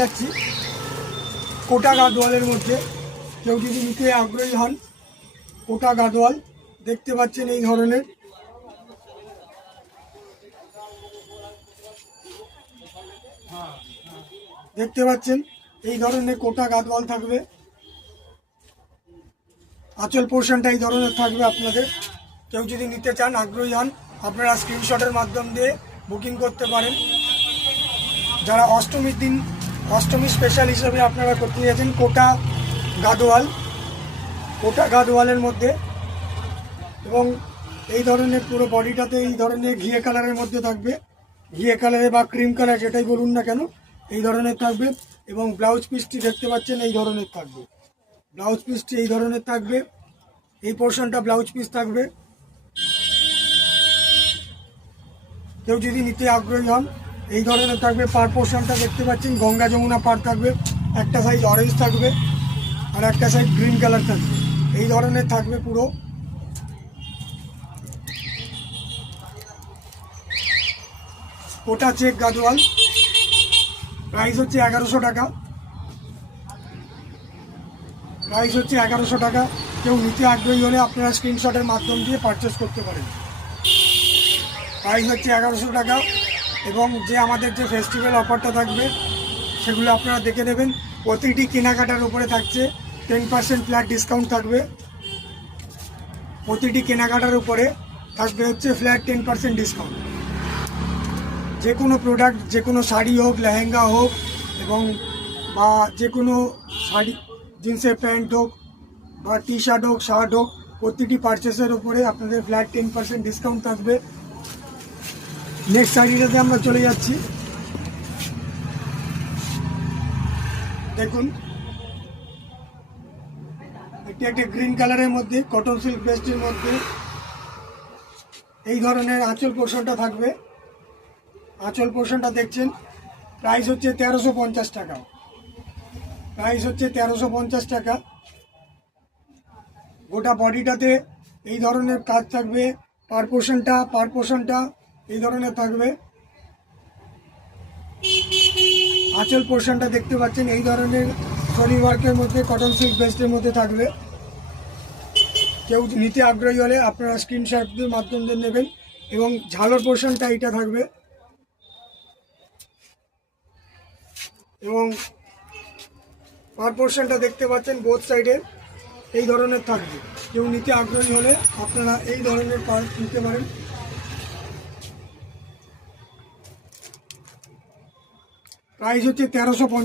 যাচ্ছি কোটা গাদোয়ালের মধ্যে কেউ যদি নিতে আগ্রহী হন, কোটা গাদোয়াল দেখতে পাচ্ছেন এই ধরনের। দেখতে পাচ্ছেন এই ধরনের কোটা গাদোয়াল থাকবে। আঁচল পোর্শনটা এই ধরনের থাকবে। আপনাদের কেউ যদি নিতে চান, আগ্রহী হন, আপনারা স্ক্রিনশটের মাধ্যম দিয়ে বুকিং করতে পারেন। যারা অষ্টমীর দিন অষ্টমী স্পেশাল হিসেবে আপনারা করতে গেছেন কোটা গাদোয়ালের মধ্যে, এবং এই ধরনের পুরো বডিটাতে এই ধরনের ঘিয়ে কালারের মধ্যে থাকবে। ঘিয়ে কালারে বা ক্রিম কালার যেটাই বলুন না কেন, এই ধরনের থাকবে। এবং ব্লাউজ পিসটি দেখতে পাচ্ছেন এই ধরনের থাকবে। ব্লাউজ পিসটি এই ধরনের থাকবে। এই পোর্শনটা ব্লাউজ পিস থাকবে। কেউ যদি নিতে আগ্রহী হন, এই ধরনের থাকবে। পার পোর্শনটা দেখতে পাচ্ছেন গঙ্গা যমুনা পার থাকবে। একটা সাইজ অরেঞ্জ থাকবে আর একটা সাইজ গ্রিন কালার থাকবে। এই ধরনের থাকবে পুরো। কোটা চেক গাদোয়াল, প্রাইস হচ্ছে 1100 টাকা। কেউ নিতে আগ্রহী হলে আপনারা স্ক্রিনশটের মাধ্যম দিয়ে পারচেস করতে পারেন। প্রাইস হচ্ছে 1100 টাকা। এবং যে আমাদের যে ফেস্টিভ্যাল অফারটা থাকবে সেগুলো আপনারা দেখে নেবেন। প্রতিটি কেনাকাটার উপরে থাকছে 10% ফ্ল্যাট ডিসকাউন্ট থাকবে। প্রতিটি কেনাকাটার উপরে থাকবে হচ্ছে ফ্ল্যাট 10% ডিসকাউন্ট। যে কোনো প্রোডাক্ট, যে কোনো শাড়ি হোক, লেহেঙ্গা হোক, এবং বা যে কোনো শাড়ি, জিন্সের প্যান্ট হোক বা টি শার্ট হোক, শার্ট হোক, প্রতিটি পারচেসের উপরে আপনাদের ফ্ল্যাট 10% ডিসকাউন্ট থাকবে। নেক্সট শাড়িটাতে আমরা চলে যাচ্ছি। দেখুন, এটি একটা গ্রিন কালারের মধ্যে কটন সিল্ক বেস্টের মধ্যে এই ধরনের আঁচল পোর্শনটা থাকবে। আঁচল পোর্শনটা দেখছেন, প্রাইস হচ্ছে 1350 টাকা। গোটা বডিটাতে এই ধরনের কাজ থাকবে। পার পোর্শনটা এই ধরনের থাকবে। আঁচল পোর্শনটা দেখতে পাচ্ছেন এই ধরনের সরি ওয়ার্কের মধ্যে কটন সিল্ক বেস্টের মধ্যে থাকবে। কেউ নিতে আগ্রহী হলে আপনারা স্ক্রিনশটের মাধ্যমে নেবেন। এবং ঝালর পোর্শনটা এইটা থাকবে। এবং পার পোর্শনটা দেখতে পাচ্ছেন বোথ সাইডে এই ধরনের থাকবে। কেউ নিতে আগ্রহী হলে আপনারা এই ধরনের পার নিতে পারেন। প্রাইস হচ্ছে 1350।